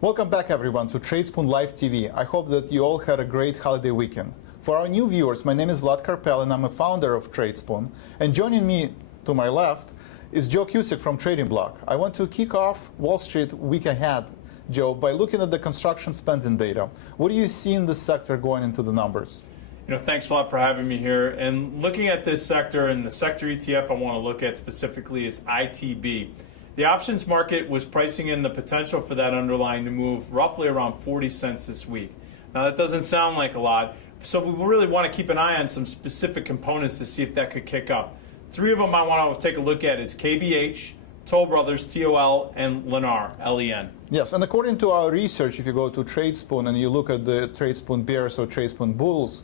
Welcome back, everyone, to Tradespoon Live TV. I hope that you all had a great holiday weekend. For our new viewers, my name is Vlad Karpel, and I'm a founder of Tradespoon. And joining me to my left is Joe Cusick from Trading Block. I want to kick off Wall Street week ahead, Joe, by looking at the construction spending data. What do you see in this sector going into the numbers? Thanks a lot for having me here. And looking at this sector, and the sector ETF I want to look at specifically is ITB. The options market was pricing in the potential for that underlying to move roughly around 40 cents this week. Now that doesn't sound like a lot, so we really want to keep an eye on some specific components to see if that could kick up. Three of them I want to take a look at is KBH, Toll Brothers, TOL, and Lennar, LEN. Yes, and according to our research, if you go to Tradespoon and you look at the Tradespoon bears or Tradespoon bulls,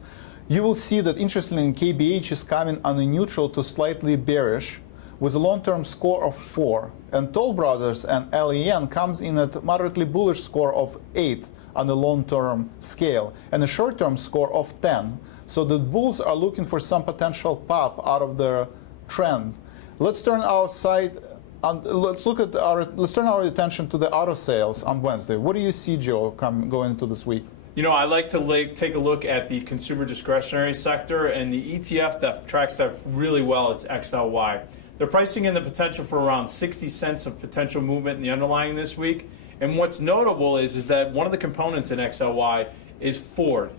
you will see that interestingly KBH is coming on a neutral to slightly bearish with a long-term score of 4. And Toll Brothers and LEN comes in at moderately bullish score of 8 on the long-term scale and a short-term score of 10. So the bulls are looking for some potential pop out of their trend. Let's turn our attention to the auto sales on Wednesday. What do you see, Joe, going into this week? I like to take a look at the consumer discretionary sector, and the ETF that tracks that really well is XLY. They're pricing in the potential for around 60 cents of potential movement in the underlying this week. And what's notable is that one of the components in XLY is Ford,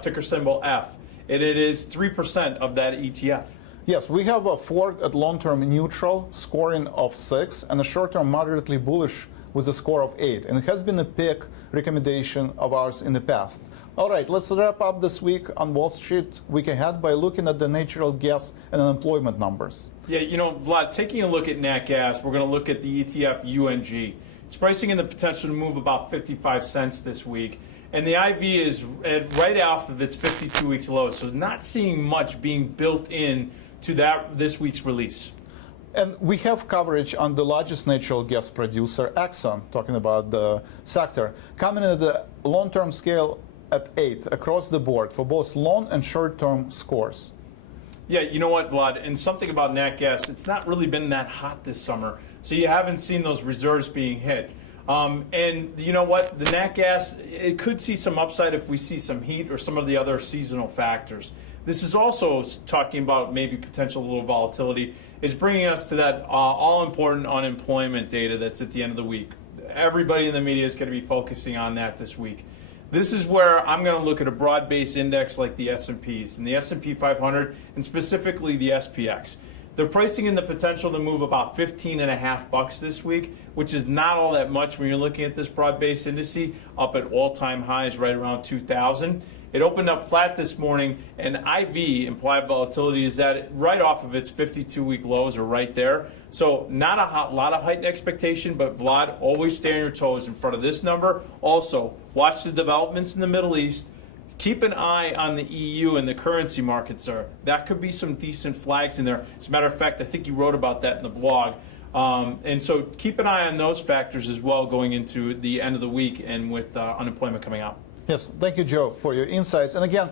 ticker symbol F. And it is 3% of that ETF. Yes, we have a Ford at long-term neutral, scoring of 6, and a short-term moderately bullish with a score of 8. And it has been a pick recommendation of ours in the past. All right, let's wrap up this week on Wall Street week ahead by looking at the natural gas and unemployment numbers. Yeah, Vlad, taking a look at nat gas, we're going to look at the ETF UNG. It's pricing in the potential to move about 55 cents this week. And the IV is right off of its 52-week low, so not seeing much being built in to this week's release. And we have coverage on the largest natural gas producer, Exxon, talking about the sector, coming at the long-term scale at 8 across the board for both long and short-term scores. Yeah, you know what, Vlad, and something about nat gas, it's not really been that hot this summer, so you haven't seen those reserves being hit. And you know what, the nat gas, it could see some upside if we see some heat or some of the other seasonal factors. This is also talking about maybe potential little volatility, is bringing us to that all-important unemployment data that's at the end of the week. Everybody in the media is going to be focusing on that this week. This is where I'm going to look at a broad-based index like the S&Ps, and the S&P 500, and specifically the SPX. They're pricing in the potential to move about $15.50 this week, which is not all that much when you're looking at this broad-based indice, up at all-time highs right around 2,000. It opened up flat this morning, and IV, implied volatility, is at right off of its 52-week lows or right there. So not a lot of heightened expectation, but Vlad, always stay on your toes in front of this number. Also, watch the developments in the Middle East. Keep an eye on the EU and the currency markets there. That could be some decent flags in there. As a matter of fact, I think you wrote about that in the blog. And so keep an eye on those factors as well going into the end of the week and with unemployment coming out. Yes, thank you, Joe, for your insights. And again,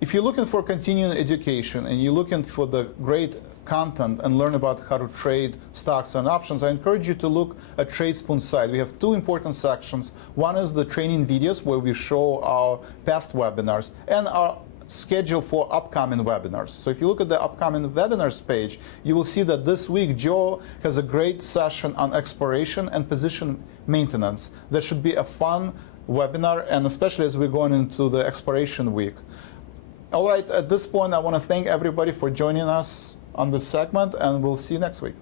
if you're looking for continuing education and you're looking for the great content and learn about how to trade stocks and options, I encourage you to look at Tradespoon's site. We have two important sections. One is the training videos where we show our past webinars and our schedule for upcoming webinars. So if you look at the upcoming webinars page, you will see that this week Joe has a great session on exploration and position maintenance. That should be a fun webinar, and especially as we're going into the expiration week. All right, at this point, I want to thank everybody for joining us on this segment, and we'll see you next week.